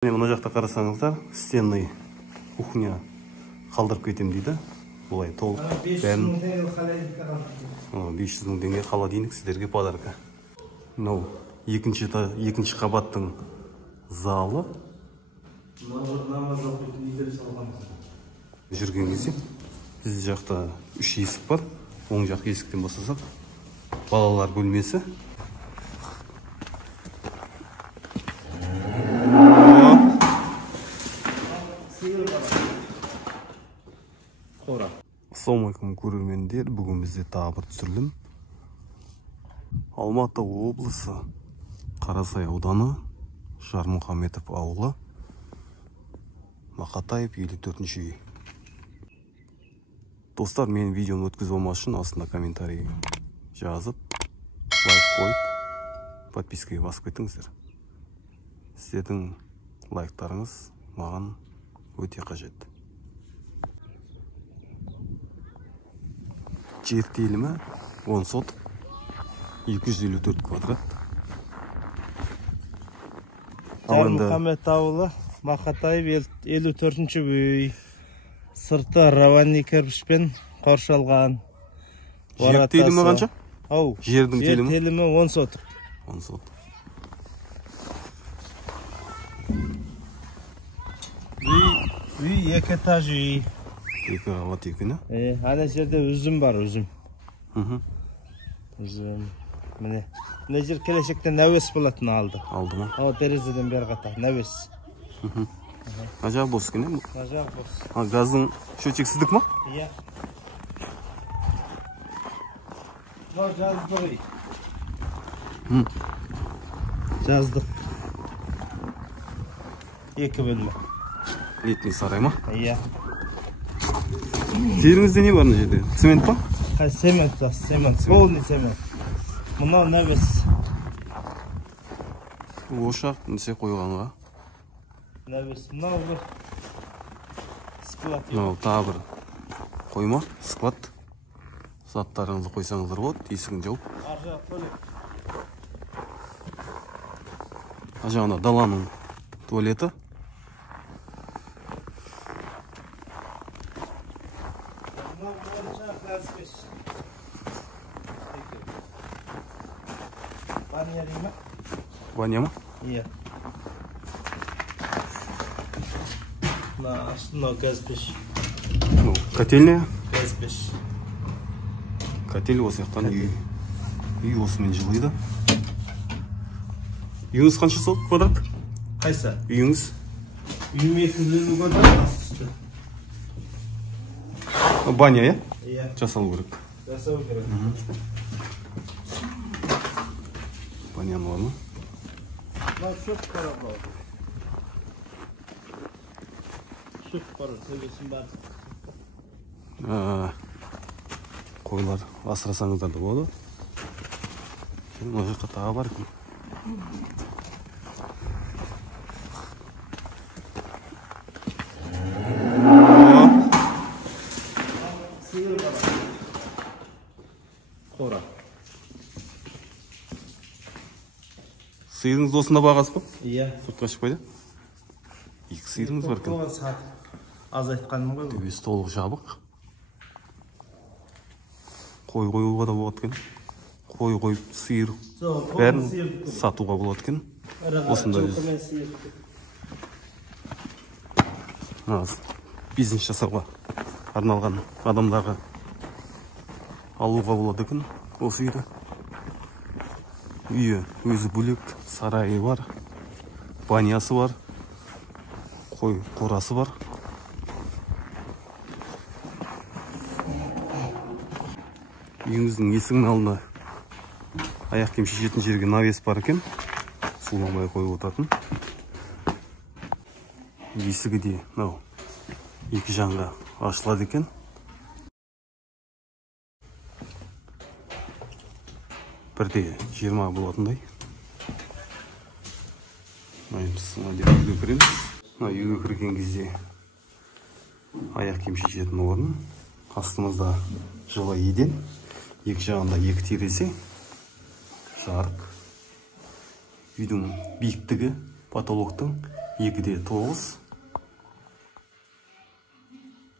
Мына жақта қарасаңыздар, стенный кухня қалдырып кетем дейді. Бұлай толық. 500 мың теңге холодильник сіздерге подарка. Мынау екінші қабаттың залы. Жүрген кезде біз жақта 3 есік бар. Оң жақ есіктен бастасақ, балалар бөлмесі. Ассалаумалейкум көрермендер, бүгін бізде тағы бір түсірілім. Алматы облысы Қарасай ауданы Жармұхаметов ауылы, Мақатаев 54-ші үй. Достар, мен видеоны өткізіп алмас үшін астында комментарий жазып, лайк қойып, подпискаға басып кетіңіздер. Сіздердің лайктарыңыз маған өте қажет. Жер телімі 10 сотық, 254 квадрат. Жармұхамет ауылы, Мақатаев 54-ші үй. Сырты раванни кірпішпен қоршалған. Жер телімі қанша? Жердің телімі? Жер телімі 10 сотық. 10 сотық. Үй 2 этаж үй. 2 қабат екені. Ана жерде үзім бар, үзім. Үзім. Міне жер келешекте нәуес болатын алды. Алды ма? Терезеден бер қата, нәуес. Ажақ бос екен, е? Ажақ бос. Газдың счетчик сіздік ма? Иә. Бұл жаздық үй. Жаздық. 2 бөлме. Летний сарай ма? Иә. Жеріңізде не бар мына жерде? Цемент па? Цемент, цемент. Полный цемент. Мынау нәвес. Ошақ несе қойғанға? Нәвес. Мынау бір склад. Мынау тағы бір қойма, склад. Заттарыңызды қойсаңыздар болады, есігін жауып. Аржағы туалет. Ажағына даланың туалеті. Баня дейма? Баня ма? Иә. Мынау газ пеш. Котельная? Газ пеш. Котель осы яқтан үй осымен жылайды. Үйіңіз қанша сотық квадрат? Қайса? Үйіңіз? Үйім 250 квадрат асты. Баня, е? Иә. Жасалу керек. Жасау керек. Баняны бар ма? Мынау шөп қара бұл. Шөп қара, төбесін бар. Қойлар асырасаңыздар да болады. Мына жаққа тағы бар екен. Қора. Сиырыңыз осында бағасы ба? Иә. Сыртқа шықпайды? 2 сиырыңыз бар екен. Аз айтқаным ғой. Төбесі толық жабық. Қой қоюға да болады екен. Қой қойып, сиыр бәрін сатуға болады екен. Осында бизнес жасауға арналған адамдарға алуға болады екен осы үйді. Үйі өзі бөлек, сарайы бар, банясы бар, қой қорасы бар. Үйіңіздің есігінің алдында аяқ киім шешетін жерге навес бар екен. Суламай қойып отыратын. Есігі де мынау 2 жанға ашылады екен. Бірде 20 болатындай. Үйге кіреміз. Үйге кірген кезде аяқ киім шешетін орын. Астымызда жылы еден. Екі жағында 2 терезе. Жарық. Үйдің биіктігі потолоктың 2,9.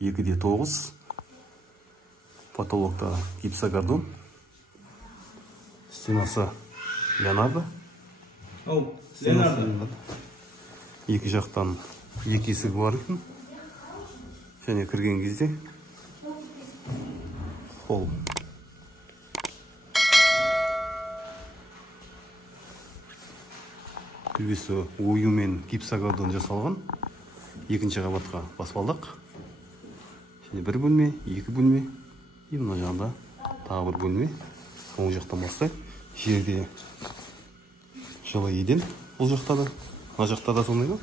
2,9. Потолокта гипсокартон. Стенасы Леонардо. Леонардо. Екі жақтан екі есігі бар екен. Және кірген кезде холл. Төбесі оюмен гипсокартон жасалған. Екінші қабатқа баспалдақ. Және бір бөлме, екі бөлме. И мына жағында тағы бір бөлме. Оң жақтан бастайық. Жерде жылы еден. Бұл жақта да. Мына жақта да сондай ғой.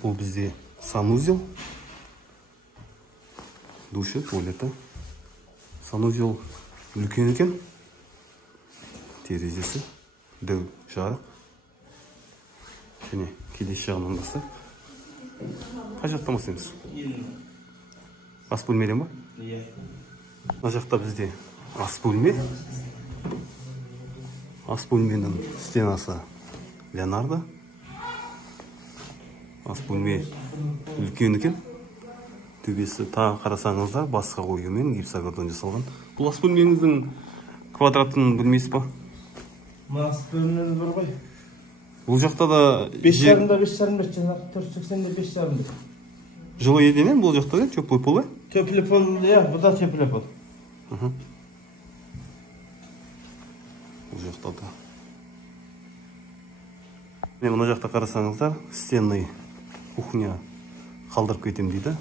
Бұл бізде санузел. Душы, туалеті. Санузел үлкен екен. Терезесі дәу жарық. Және келесі жағынан бастайық. Қай жақтан бастаймыз? Ас бөлмеден ба? Иә. Мына жақта бізде ас бөлме. Ас бөлменің стенасы Леонардо. Ас бөлме үлкен екен. Төбесі тағы қарасаңыздар басқа оюмен гипсокартон жасалған. Бұл ас бөлмеңіздің квадратын білмейсіз ба? Ас бөлмеңіз бар ғой. Бұл жақта да 5,5 жаңағы 480-де 5,5. Жылы еденен бұл жақта да теплый пол. Теплый пол, иә, бұл да теплый пол. Бұл жақта да. Мына жақта қарасаңыздар, стенный кухня қалдырып кетем дейді.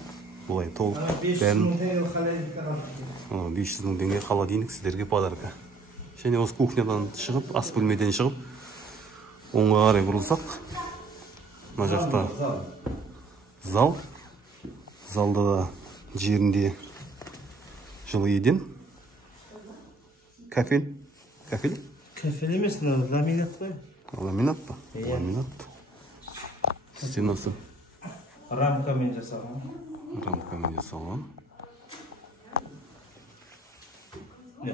Бұлай толық. 500 мың теңге холодильник сіздерге подарка. Және осы кухнядан шығып, ас бөлмеден шығып, оңға қарай бұрылсақ, мына жақта зал. Залда да жерінде жылы еден. Кафель. Кафель? Кафель емес, ламинат қой. Ламинат па? Ламинат. Стенасы. Рамкамен жасалған. Рамкамен жасалған.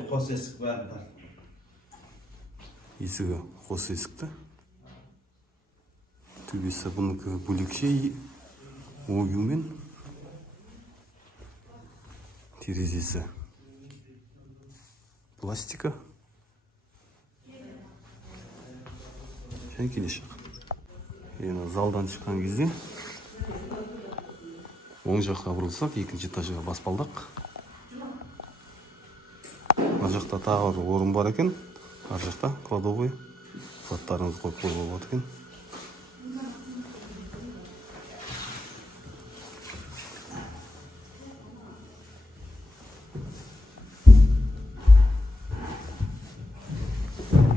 Қос есік бар. Есігі қос есікті. Төбесі бұныкі бөлекше оюмен. Терезесі пластика. Және келешек. Енді залдан шыққан кезде оң жаққа бұрылсақ, екінші этажға баспалдақ. Мына жақта тағы бір орын бар екен. Ар жақта кладовый. Заттарыңызды қойып қоюға болады екен.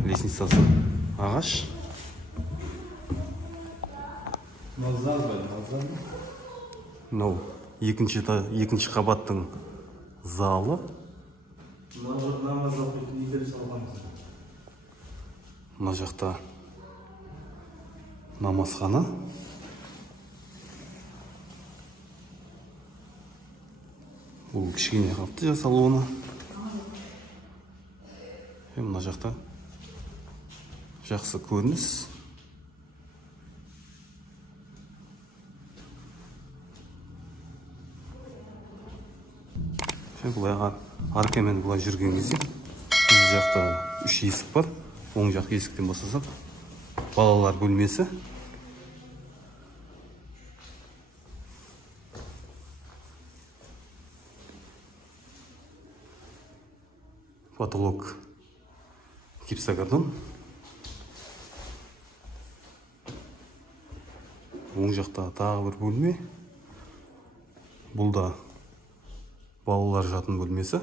Лестницасы ағаш. Мынау екінші қабаттың залы. Мына жақта намазхана. Бұл кішкене қалыпты жасалуына. Мына жақта жақсы көрініс. Бұлайға аркамен бұлай жүрген кезде бұл жақта 3 есік бар. Оң жақ есіктен бастасақ, балалар бөлмесі. Потолок гипсокартон. Оң жақта тағы бір бөлме. Бұл да балалар жатын бөлмесі.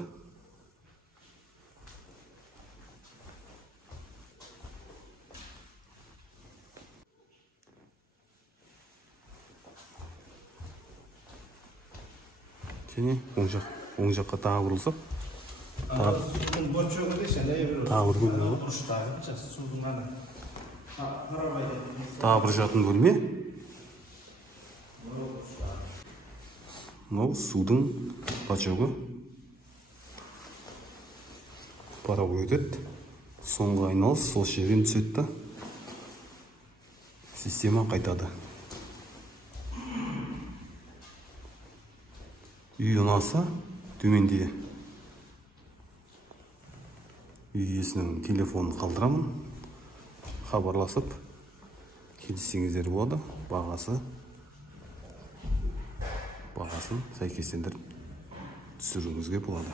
Және оң жаққа тағы бұрылсақ, тағы бір бөлме бар. Тағы бір жатын бөлме. Мынау судың бачогы. Паровой өтеді. Соңғы айналыс сол жерден түседі. Система қайтады. Үй ұнаса, төменде үй иесінің телефонын қалдырамын. Хабарласып келіссеңіздер болады. Бағасын сәйкестендіріп түсіруіңізге болады.